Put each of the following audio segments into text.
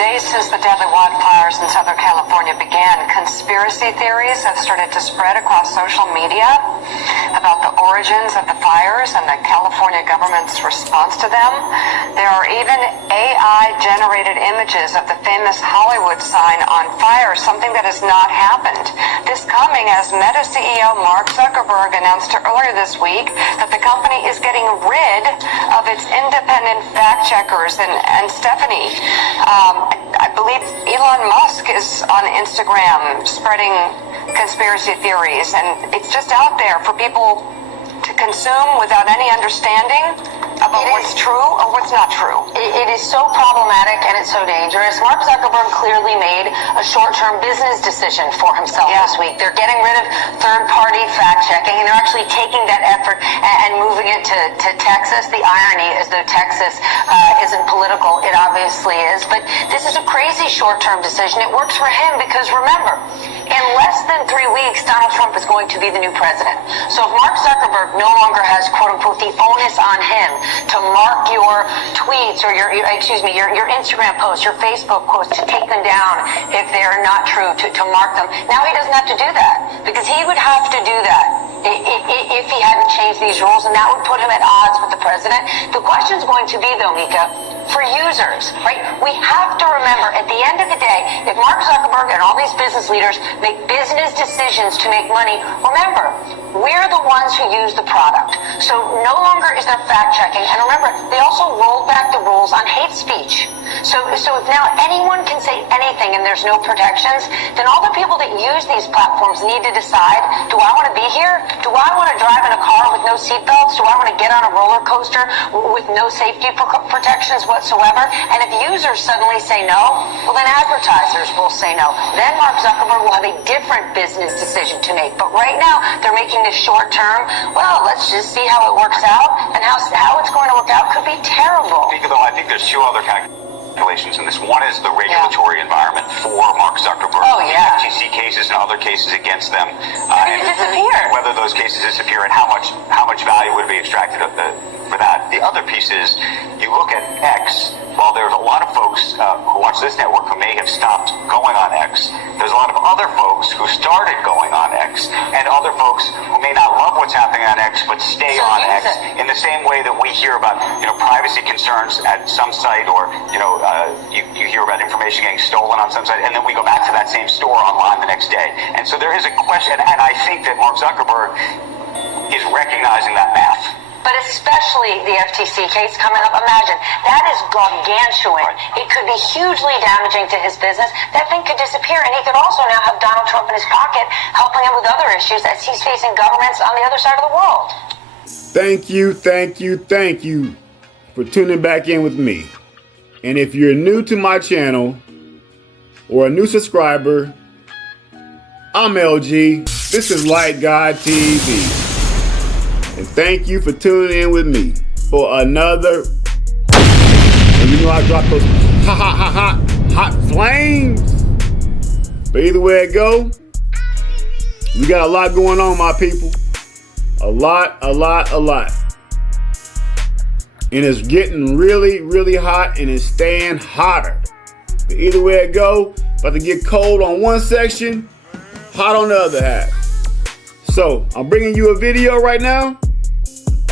days since the deadly wildfires in Southern California began, conspiracy theories have started to spread across social media about the origins of the fires and the California government's response to them. There are even AI-generated images of the famous Hollywood sign on fire, something that has not happened. This coming as Meta CEO Mark Zuckerberg announced earlier this week that the company is getting rid of its independent fact-checkers. And Stephanie, I believe Elon Musk is on Instagram spreading conspiracy theories, and it's just out there for people to consume without any understanding about what's true or what's not true. It is so problematic and it's so dangerous. Mark Zuckerberg clearly made a short-term business decision for himself this week. They're getting rid of third-party fact-checking, and they're actually taking that effort and moving it to Texas. The irony is, though Texas isn't political, it obviously is. But this is a crazy short-term decision. It works for him because, remember, in less than 3 weeks, Donald Trump is going to be the new president. So if Mark Zuckerberg no longer has, quote-unquote, the onus on him to mark your tweets or your Instagram posts, your Facebook posts, to take them down if they are not true, to mark them. Now he doesn't have to do that, because he would have to do that if he hadn't changed these rules, and that would put him at odds with the president. The question's going to be, though, Mika, for users, right? We have to remember, at the end of the day, if Mark Zuckerberg and all these business leaders make business decisions to make money, remember, we're the ones who use the product. So no longer is there fact-checking. And remember, they also rolled back the rules on hate speech. So if now anyone can say anything and there's no protections, then all the people that use these platforms need to decide, do I want to be here? Do I want to drive in a car with no seatbelts? Do I want to get on a roller coaster with no safety protections whatsoever? And if users suddenly say no, well, then advertisers will say no. Then Mark Zuckerberg will have a different business decision to make. But right now, they're making this short term, well, let's just see how it works out, and how it's going to work out could be terrible. Though I think there's two other calculations in this. One is the regulatory environment for Mark Zuckerberg. Oh, yeah. FTC cases and other cases against them. And disappear. Whether those cases disappear and how much value would be extracted for that. The other piece is, you look at X. While there's a lot of folks who watch this network who may have stopped going on X, there's a lot of other folks who started going on X, and other folks who may not love what's happening on X but stay on X. In the same way that we hear about privacy concerns at some site, or you hear about information getting stolen on some site, and then we go back to that same store online the next day. And so there is a question, and I think that Mark Zuckerberg is recognizing that math. But especially the FTC case coming up. Imagine, that is gargantuan. It could be hugely damaging to his business. That thing could disappear, and he could also now have Donald Trump in his pocket, helping him with other issues as he's facing governments on the other side of the world. Thank you for tuning back in with me. And if you're new to my channel or a new subscriber, I'm LG. This is L.Y.T.E TV. And thank you for tuning in with me for another. And you know I drop those hot flames. But either way it go, we got a lot going on, my people. A lot. And it's getting really hot, and it's staying hotter. But either way it go, about to get cold on one section, hot on the other half. So I'm bringing you a video right now.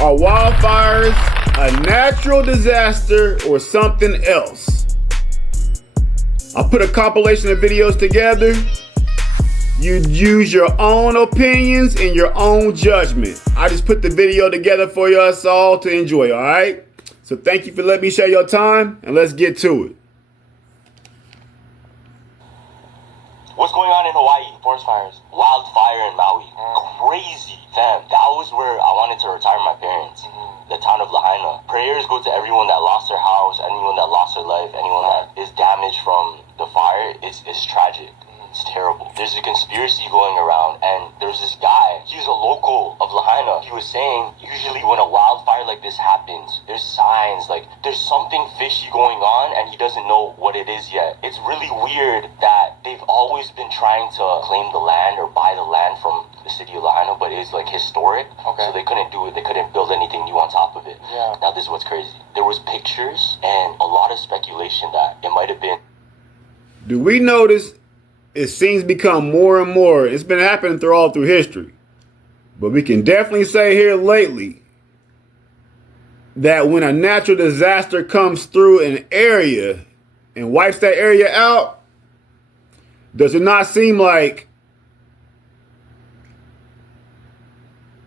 Are wildfires a natural disaster or something else? I'll put a compilation of videos together. You use your own opinions and your own judgment. I just put the video together for us all to enjoy, all right? So thank you for letting me share your time, and let's get to it. What's going on in Hawaii? Forest fires. Wildfire in Maui. Crazy. Fam, that was where I wanted to retire my parents. The town of Lahaina. Prayers go to everyone that lost their house, anyone that lost their life, anyone that is damaged from the fire. It's tragic. It's terrible. There's a conspiracy going around, and there's this guy, he's a local of Lahaina. He was saying, usually when a wildfire like this happens, there's signs, like there's something fishy going on, and he doesn't know what it is yet. It's really weird that they've always been trying to claim the land or buy the land from the city of Lahaina, but it's like historic, so they couldn't do it. They couldn't build anything new on top of it. Now this is what's crazy. There was pictures and a lot of speculation that it might have been do we notice it seems to become more and more? It's been happening all through history. But we can definitely say here lately that when a natural disaster comes through an area and wipes that area out, does it not seem like,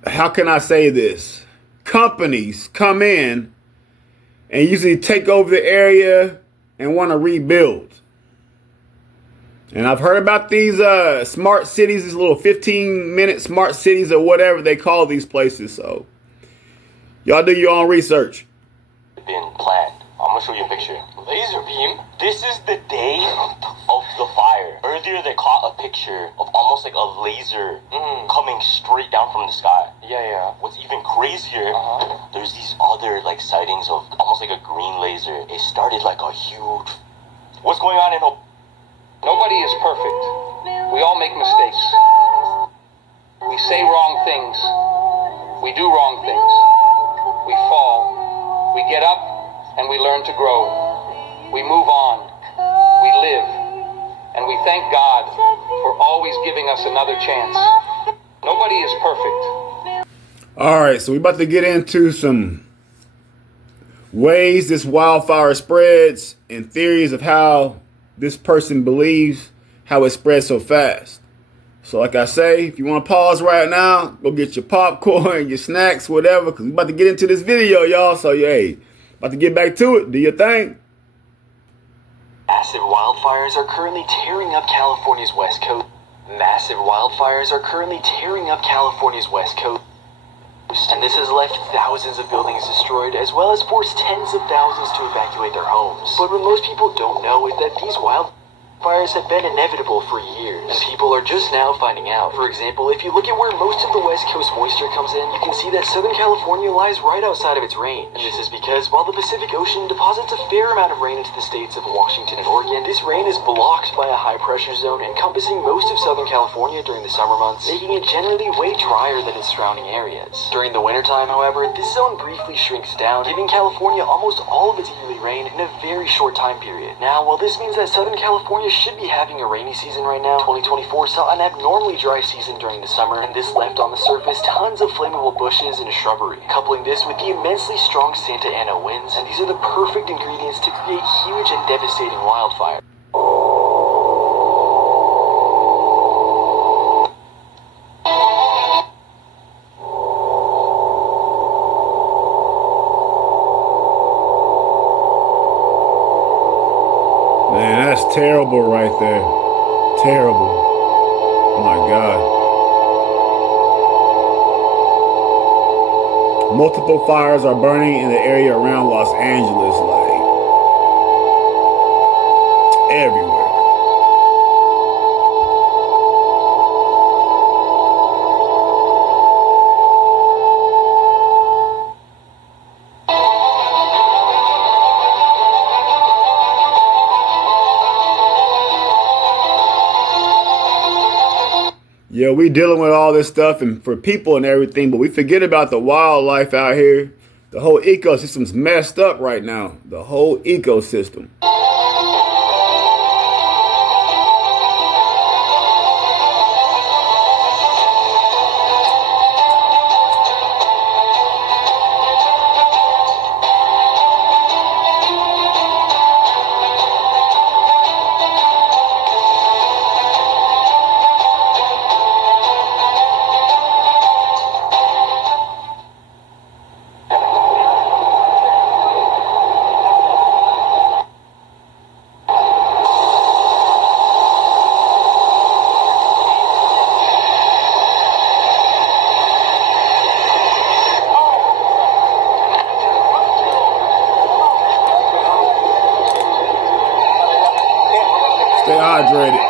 how can I say this? Companies come in and usually take over the area and want to rebuild. And I've heard about these smart cities, these little 15-minute smart cities or whatever they call these places. So y'all do your own research. Been planned. I'm gonna show you a picture. Laser beam? This is the day of the fire. Earlier they caught a picture of almost like a laser coming straight down from the sky. Yeah. What's even crazier, there's these other like sightings of almost like a green laser. It started like a huge... What's going on in... Nobody is perfect. We all make mistakes. We say wrong things. We do wrong things. We fall. We get up and we learn to grow. We move on. We live. And we thank God for always giving us another chance. Nobody is perfect. All right, so we're about to get into some ways this wildfire spreads and theories of how this person believes how it spreads so fast. So like I say, if you want to pause right now, go get your popcorn, your snacks, whatever, because we're about to get into this video, y'all. So, hey, about to get back to it. Do your thing. Massive wildfires are currently tearing up California's west coast. Massive wildfires are currently tearing up California's west coast. And this has left thousands of buildings destroyed, as well as forced tens of thousands to evacuate their homes. But what most people don't know is that these wildfires have been inevitable for years, and people are just now finding out. For example, if you look at where most of the West Coast moisture comes in, you can see that Southern California lies right outside of its range. And this is because while the Pacific Ocean deposits a fair amount of rain into the states of Washington and Oregon, this rain is blocked by a high-pressure zone encompassing most of Southern California during the summer months, making it generally way drier than its surrounding areas. During the wintertime, however, this zone briefly shrinks down, giving California almost all of its yearly rain in a very short time period. Now, while this means that Southern California should be having a rainy season right now, 2024 saw an abnormally dry season during the summer, and this left on the surface tons of flammable bushes and shrubbery. Coupling this with the immensely strong Santa Ana winds, and these are the perfect ingredients to create huge and devastating wildfires. Man, that's terrible right there. Terrible. Oh my God. Multiple fires are burning in the area around Los Angeles, like everywhere. Yeah, we dealing with all this stuff and for people and everything, but we forget about the wildlife out here. The whole ecosystem's messed up right now. The whole ecosystem. Stay hydrated.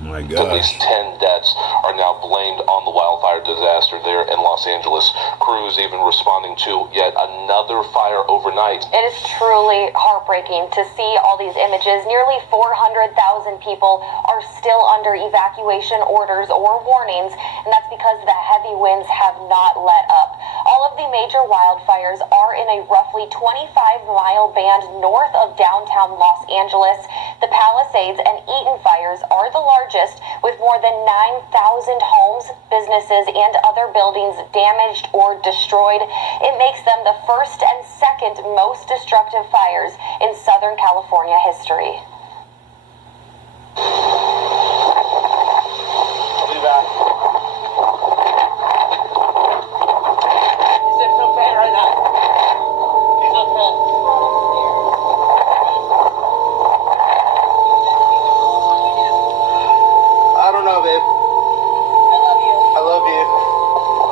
My At least 10 deaths are now blamed on the wildfire disaster there in Los Angeles. Crews even responding to yet another fire overnight. It is truly heartbreaking to see all these images. Nearly 400,000 people are still under evacuation orders or warnings, and that's because the heavy winds have not let up. All of the major wildfires are in a roughly 25-mile band north of downtown Los Angeles. The Palisades and Eaton fires are the largest, with more than 9,000 homes, businesses, and other buildings damaged or destroyed. It makes them the first and second most destructive fires in Southern California history. I'll be back. He's okay right now. He's okay. I don't know, babe. I love you. I love you.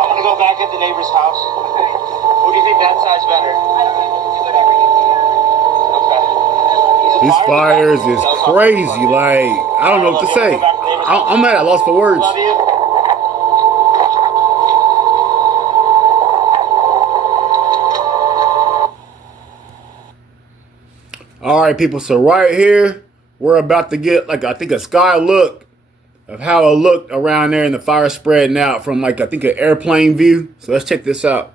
I'm gonna go back at the neighbor's house. Who do you think that side's better? I don't know. Do whatever you can. Okay. These fires is crazy. Like, I don't know what to say. I'm at a loss for words. Love you. All right, people. So right here, we're about to get like I think a sky look of how it looked around there, and the fire spreading out from like I think an airplane view. So let's check this out.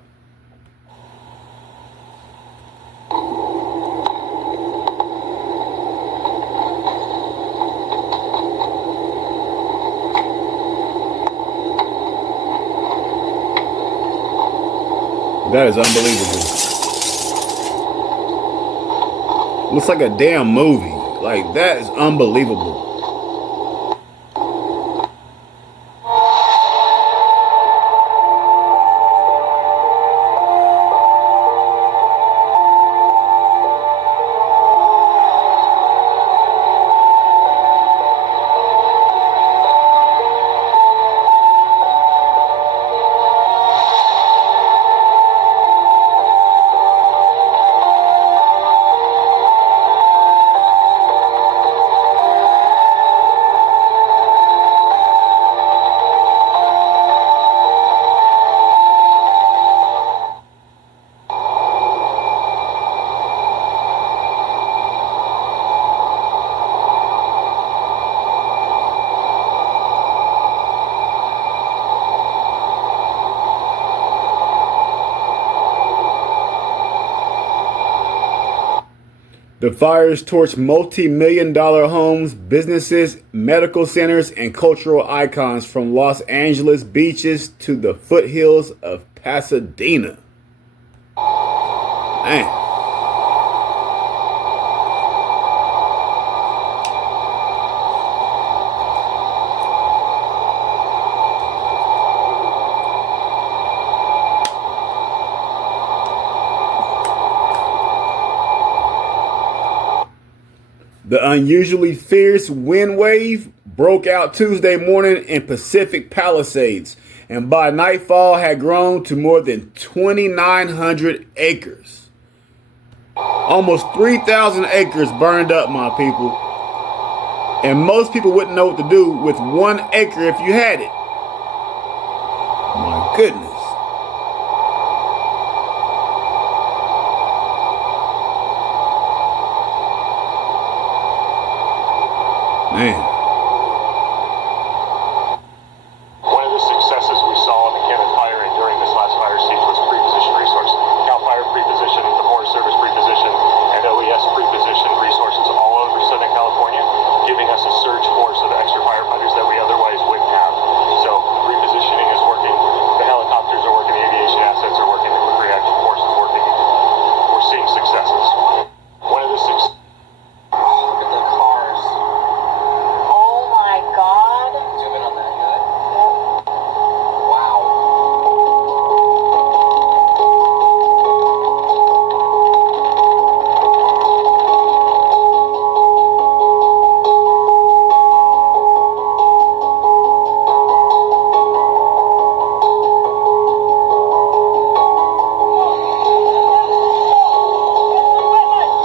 That is unbelievable. Looks like a damn movie. Like, that is unbelievable. The fires torched multi-million-dollar homes, businesses, medical centers, and cultural icons from Los Angeles beaches to the foothills of Pasadena. Man. The unusually fierce wind wave broke out Tuesday morning in Pacific Palisades, and by nightfall had grown to more than 2,900 acres. Almost 3,000 acres burned up, my people. And most people wouldn't know what to do with 1 acre if you had it. My goodness. Man. One of the successes we saw in the Cannon Fire and during this last fire siege was pre-position resource. CAL FIRE pre-positioned, the Forest Service pre-positioned, and OES pre-positioned resources all over Southern California, giving us a surge force of extra firefighters that we otherwise wouldn't have. So repositioning is working, the helicopters are working, the aviation assets are working, the quick reaction force is working. We're seeing successes. One of the successes. Look at the cars. Oh my God. Zoom in on that, good? Wow.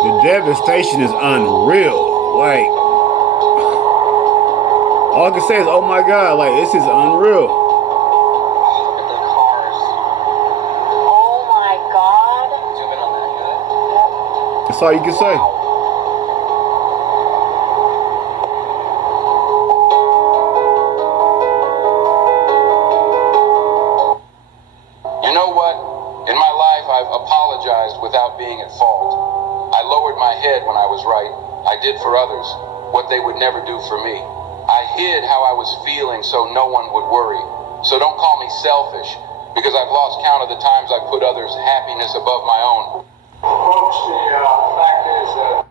The devastation is unreal. Like, All I can say is, oh my God, like, this is unreal. Look at the cars. Oh my God. Zoom in on that, good? That's all you can say. You know what? In my life, I've apologized without being at fault. I lowered my head when I was right. I did for others what they would never do for me. I hid how I was feeling so no one would worry. So don't call me selfish, because I've lost count of the times I put others' happiness above my own. Folks, the fact is that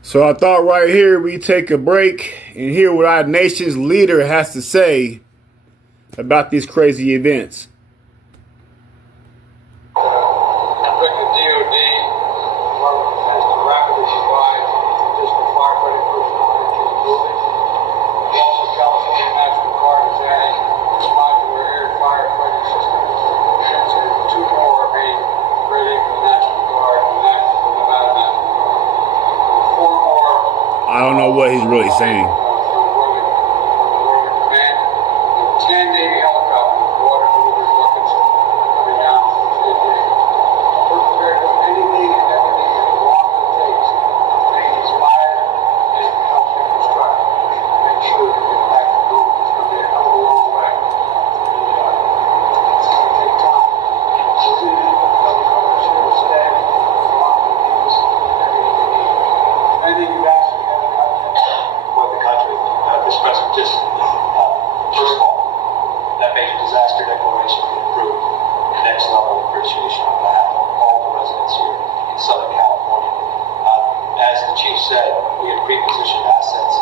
So I thought right here we take a break and hear what our nation's leader has to say about these crazy events. the DOD Department has to rapidly provide additional firefighting personnel into the building. Also, California National Guard is adding a modular air firefighting system. Since 2 more are being ready for the National Guard and Nevada National Guard. 4 more. I don't know what he's really saying. From Command, 10 Navy helicopters, water delivery buckets coming down from Fiji. We're prepared for anything and everything that it takes to make these fires and help them construct. Make sure they get back to normal. It's going to be a hell of a long way. It's going to take time. Helicopters here to stay. Everything they need. Anything you've asked me, what the country, this president just, first of all, that major disaster declaration be approved. Next level of appreciation on behalf of all the residents here in Southern California. As the chief said, we have pre-positioned assets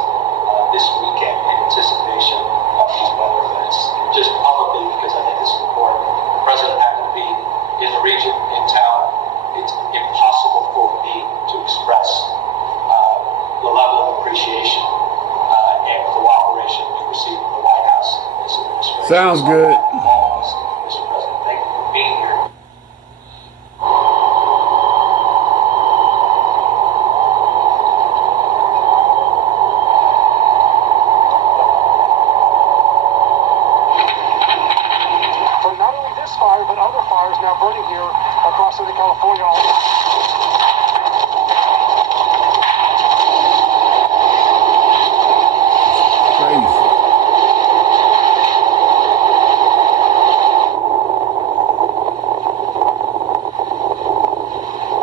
this weekend in anticipation of these weather events. Just publicly, because I think this is important, the president happened to be in the region, in town. It's impossible for me to express the level of appreciation and cooperation we receive from the White House in this administration. Sounds good. All of us, Mr. President, thank you for being here. But not only this fire, but other fires now burning here across Southern California. Crazy.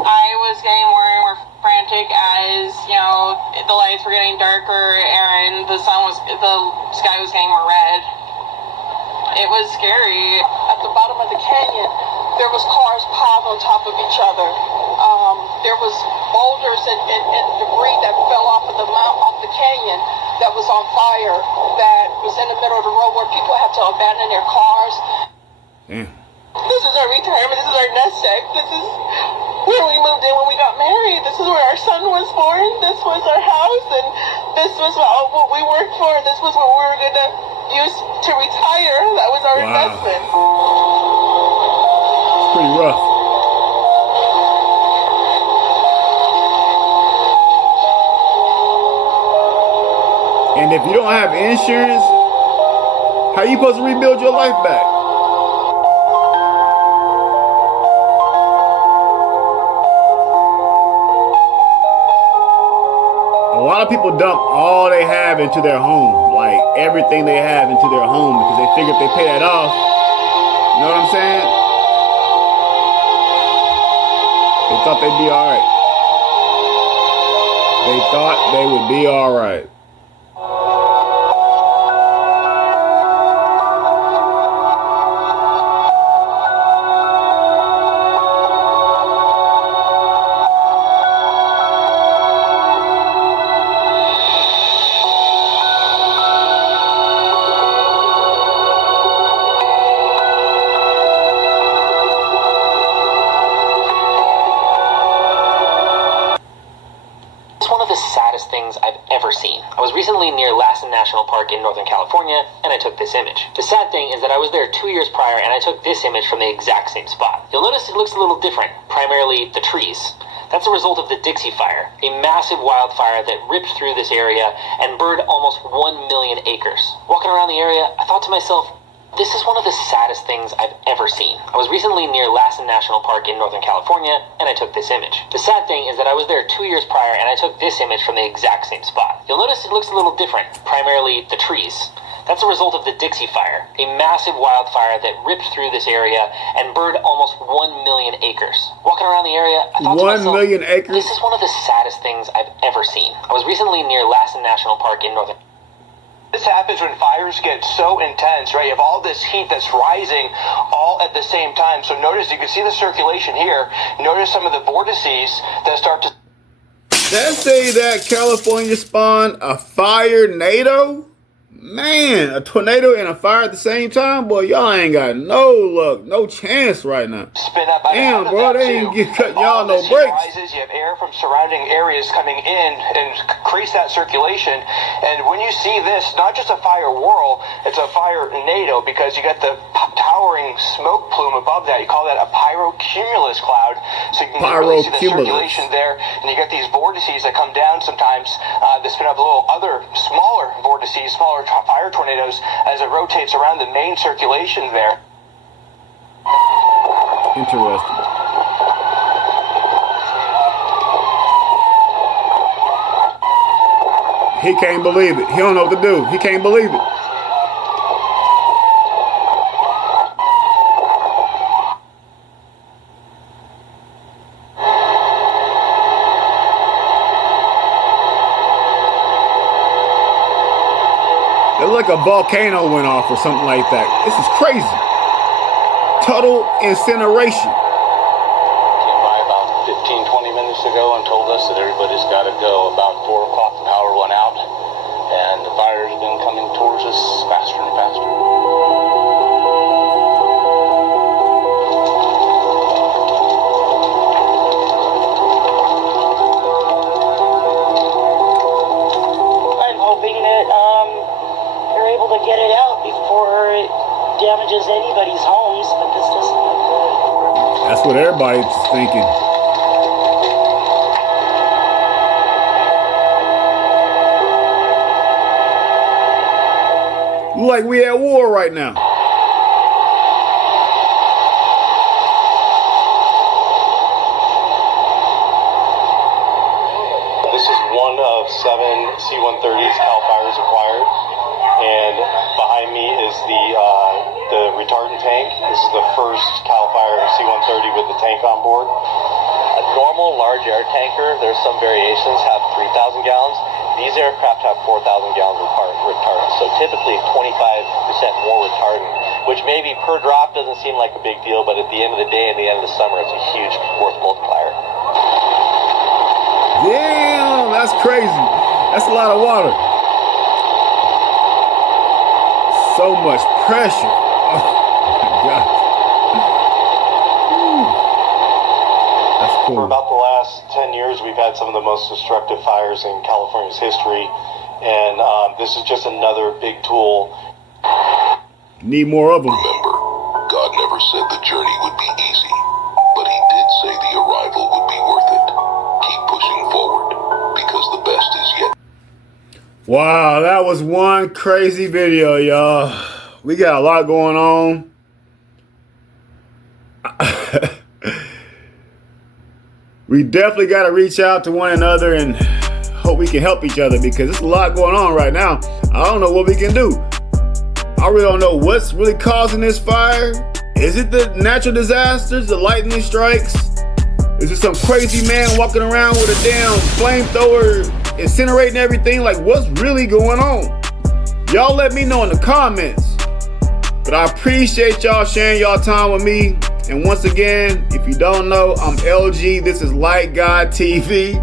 I was getting more and more frantic as, you know, the lights were getting darker and the sky was getting more red. It was scary. At the bottom of the canyon, there was cars piled on top of each other. There was boulders and debris that fell off of off the canyon that was on fire, that was in the middle of the road where people had to abandon their cars. Damn. This is our retirement. This is our nest egg. This is where we moved in when we got married. This is where our son was born. This was our house, and this was what we worked for. This was what we were going to use to retire. That was our investment. It's pretty rough. And if you don't have insurance, how you supposed to rebuild your life back? A lot of people dump all they have into their home, like everything they have into their home, because they figure if they pay that off, you know what I'm saying? They thought they'd be all right. They thought they would be all right. Things I've ever seen. I was recently near Lassen National Park in Northern California, and I took this image. The sad thing is that I was there 2 years prior, and I took this image from the exact same spot. You'll notice it looks a little different, primarily the trees. That's a result of the Dixie Fire, a massive wildfire that ripped through this area and burned almost 1 million acres. Walking around the area, I thought to myself, this is one of the saddest things I've ever seen. I was recently near L.I.T.E National Park in Northern California, and I took this image. The sad thing is that I was there 2 years prior, and I took this image from the exact same spot. You'll notice it looks a little different, primarily the trees. That's a result of the Dixie Fire, a massive wildfire that ripped through this area and burned almost 1 million acres. Walking around the area, I thought to myself, 1 million acres? this is one of the saddest things I've ever seen. I was recently near L.I.T.E National Park in Northern. This happens when fires get so intense, right? You have all this heat that's rising all at the same time. So notice, you can see the circulation here. Notice some of the vortices that start to... That say that California spawned a fire tornado? Man, a tornado and a fire at the same time? Boy, y'all ain't got no luck, no chance right now. Spin up. Damn, bro, they ain't cutting y'all no breaks. Rises, you have air from surrounding areas coming in and increase that circulation. And when you see this, not just a fire whirl, it's a fire tornado because you got the towering smoke plume above that. You call that a pyrocumulus cloud. So you can really see the circulation there. And you get these vortices that come down sometimes that spin up little other smaller vortices, smaller fire tornadoes as it rotates around the main circulation there. Interesting. He can't believe it. He don't know what to do. He can't believe it. It's like a volcano went off or something like that. This is crazy. Total incineration. Came by about 15, 20 minutes ago and told us that everybody's got to go. About 4 o'clock, the power went out, and the fire's been coming towards us faster and faster. I'm hoping that they're able to get it out before it damages anybody's homes, but this doesn't look good. That's what everybody's thinking. Like we at war right now. This is one of 7 C-130s CAL FIRE's acquired, and behind me is the retardant tank. This is the first CAL FIRE C-130 with the tank on board. A normal large air tanker, there's some variations, have 3,000 gallons. These aircraft have 4,000 gallons of retardant, so typically 25% more retardant, which maybe per drop doesn't seem like a big deal, but at the end of the day, at the end of the summer, it's a huge force multiplier. Damn, that's crazy. That's a lot of water. So much pressure. Oh my God. That's cool. For about the last 10 years, we've had some of the most destructive fires in California's history, and this is just another big tool. Need more of them. Remember, God never said the journey would be easy, but He did say the arrival would be worth it. Keep pushing forward, because the best is yet. Wow, that was one crazy video, y'all. We got a lot going on. We definitely got to reach out to one another and hope we can help each other because there's a lot going on right now. I don't know what we can do. I really don't know what's really causing this fire. Is it the natural disasters, the lightning strikes? Is it some crazy man walking around with a damn flamethrower, incinerating everything? Like, what's really going on? Y'all let me know in the comments. But I appreciate y'all sharing y'all time with me. And once again, if you don't know, I'm LG. This is Light God TV.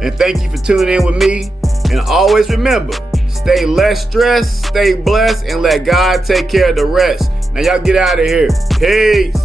And thank you for tuning in with me. And always remember, stay less stressed, stay blessed, and let God take care of the rest. Now y'all get out of here. Peace.